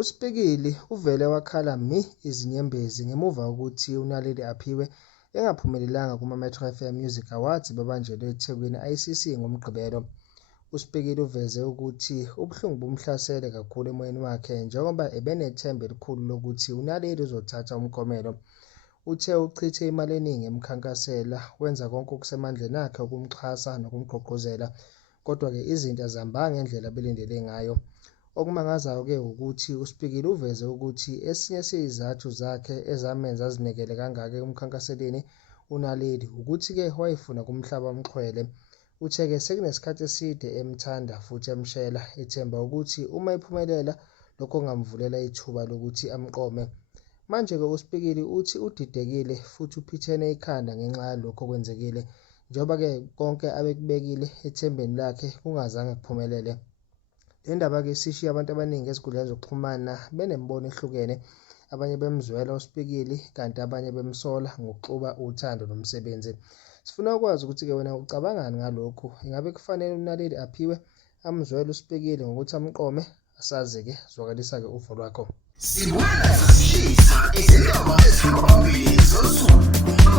uSpikili uvele wakhala izinyembezi ngemuva kokuthi uNaledi Aphiwe engaphumelelanga kuma-Metro FM Music Awards bebanjelwe eThekwini ICC ngoMgqibelo. uSpikili uveze ukuthi ubuhlungu bumhlasele kakhulu emoyeni wakhe njengoba ebenethemba elikhulu lokuthi uNaledi uzothatha umklomelo. Uthe uchithe imali eningi emkhankasela, wenza konke okusemandleni akhe ukumxhasa nokumgqugquzela, kodwa-ke izinto azihambanga ngendlela belindele ngayo. Okumangazayo-ke ukuthi uSpikili uveze ukuthi esinye sezizathu zakhe ezamenza azinikele kangaka emkhankaseleni uNaledi ukuthi-ke wayefuna kumhlaba umxhwele. Uthe-ke sekunesikhathi eside emthanda futhi emshela, ethemba ukuthi uma ephumelela lokho kungamvulela ithuba lokuthi amqome. Manje-ke uSpikili uthi udidekile futhi uphithene ikhanda ngenxa yalokho okwenzekile, njengoba-ke konke abekubekile ethembeni lakhe kungazange kuphumelele. Le ndaba-ke sishiye abantu abaningi ezinkundleni zokuxhumana benembono ehlukene, abanye bemzwela uSpikili kanti abanye bemsola ngokuxuba uthando nomsebenzi. Sifuna ukwazi ukuthi-ke wena ucabangani ngalokhu? Ingabe kufanele uNaledi Aphiwe amzwele uSpikili ngokuthi amqome? Asazi-ke, zwakalisa-ke uvo lwakho. Sibona sisishisa izindaba ezihamba phambili zosuku.